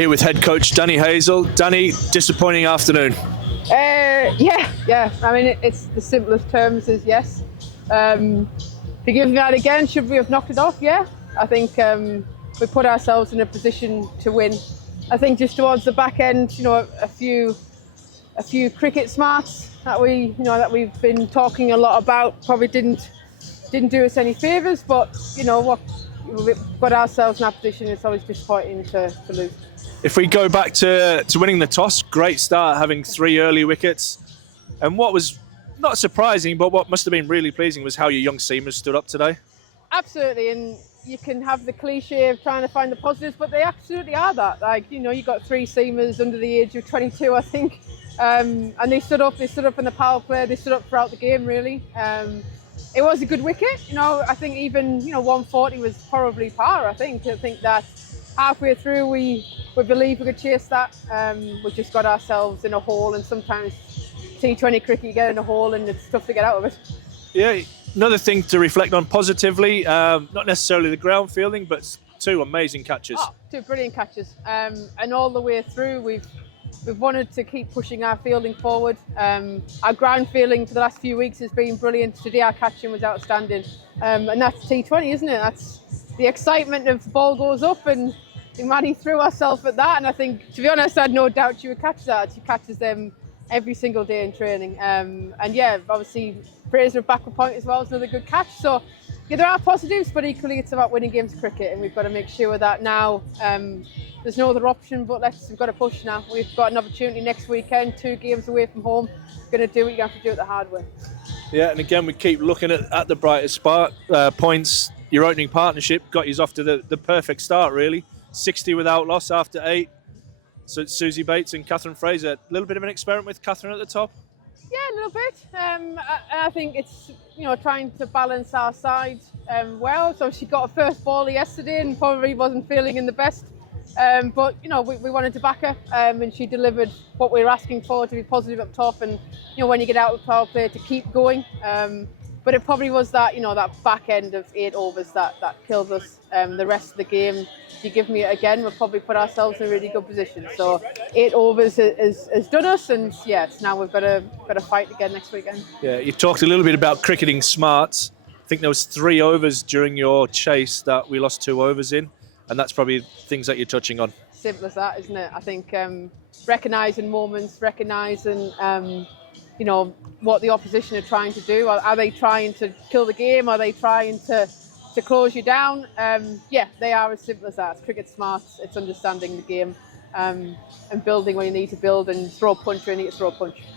Here with head coach Dani Hazell. Dani, disappointing afternoon. Yeah. I mean, it's the simplest terms is yes. Forgive me that again. Should we have knocked it off? Yeah. I think we put ourselves in a position to win. I think just towards the back end, a few cricket smarts that we've been talking a lot about probably didn't do us any favours. But we've got ourselves in that position. It's always disappointing to lose. If we go back to winning the toss, great start, having 3 early wickets. And what was not surprising, but what must have been really pleasing was how your young seamers stood up today. Absolutely, and you can have the cliche of trying to find the positives, but they absolutely are that. You got 3 seamers under the age of 22, I think, and they stood up in the power play, they stood up throughout the game, really. It was a good wicket, I think even, 140 was probably par, I think that halfway through we believed we could chase that. We just got ourselves in a hole, and sometimes T20 cricket you get in a hole and it's tough to get out of it. Yeah, another thing to reflect on positively, not necessarily the ground fielding, but 2 amazing catches. 2 brilliant catches, and all the way through we've wanted to keep pushing our fielding forward. Our ground fielding for the last few weeks has been brilliant. Today our catching was outstanding, and that's T20, isn't it? That's the excitement of the ball goes up, and Maddie threw herself at that, and I think, to be honest, I had no doubt she would catch that. She catches them every single day in training, and yeah, obviously Fraser at backward point as well is another good catch. So yeah, there are positives, but equally it's about winning games of cricket, and we've got to make sure that now there's no other option but we've got to push now. We've got an opportunity next weekend, 2 games away from home. Going to do what you have to do it the hard way. Yeah, and again we keep looking at the brightest points. Your opening partnership got you off to the perfect start, really. 60 without loss after 8. So it's Susie Bates and Catherine Fraser. A little bit of an experiment with Catherine at the top. Yeah, a little bit. I think it's trying to balance our side well. So she got a first ball yesterday and probably wasn't feeling in the best. But we wanted to back her, and she delivered what we were asking for, to be positive up top, and when you get out of the power play, to keep going. But it probably was that that back end of 8 overs that killed us. The rest of the game, if you give me it again, we'll probably put ourselves in a really good position. So 8 overs has done us, and yes, now we've got to fight again next weekend. Yeah, you talked a little bit about cricketing smarts. I think there was 3 overs during your chase that we lost 2 overs in, and that's probably things that you're touching on. Simple as that, isn't it? I think recognising moments, recognising what the opposition are trying to do. Are they trying to kill the game? Are they trying to close you down? Yeah, they are as simple as that. It's cricket smarts, it's understanding the game, and building when you need to build, and throw a punch when you need to throw a punch.